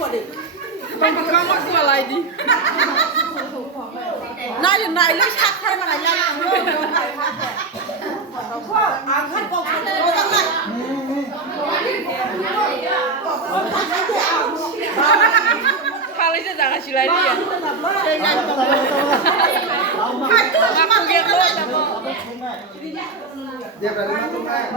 kamu tua lagi. Nah, lấy sắc hay mà lại làm luôn. Angkat kok. Kali saya jangan silai dia. Aku lihat lo sama. Dia berani masuk naik.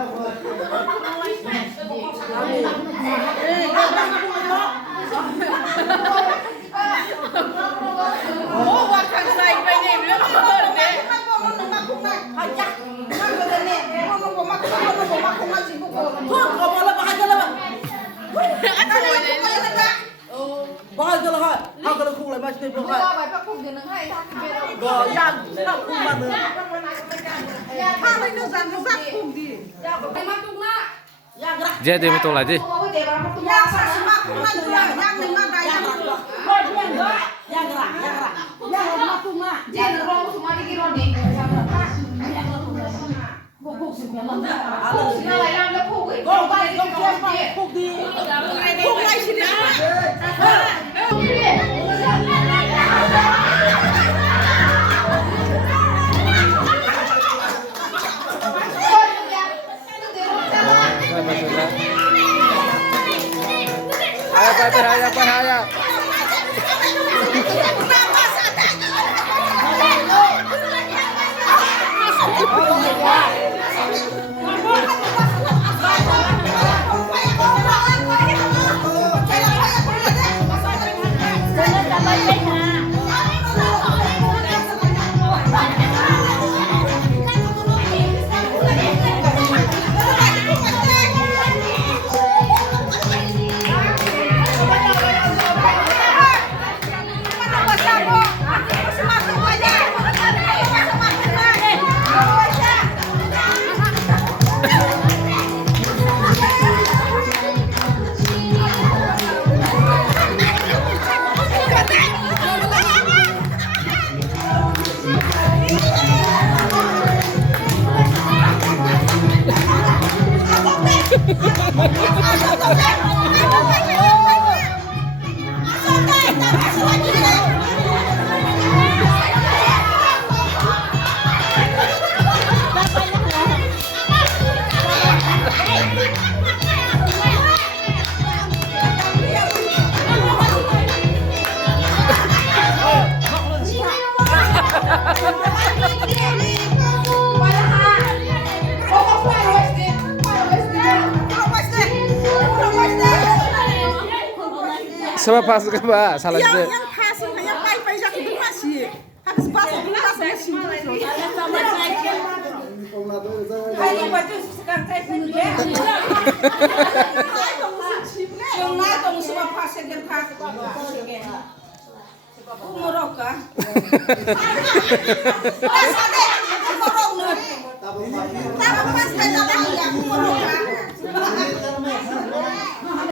Oh, wakang saya ini dia deh. Bahaya lah, aku kalau kung lepas ni bukan. Yang tak kung mana. Kalau itu jangan tak kung di. Dia dia betul aja. Yang sama kung mana yang lima kaya. Yang gerak. Yang lima kung mana. Jangan rong semua di rodi. Kung sembilan. Alah, sini yang dah kung. Kung baik kung siapa kung di. Kung lain sini. Bahaya. Sebab pas ke ba salah dia. Yang kasih yang pai jak itu masih. Habis pas gelas masih. Sama saya. Hai baju sekarang saya sendiri. Yang lain dong semua pas yang pas. Umurok kah? Pas ada umurok nih. Tapi pas saya tak yang umurok kah?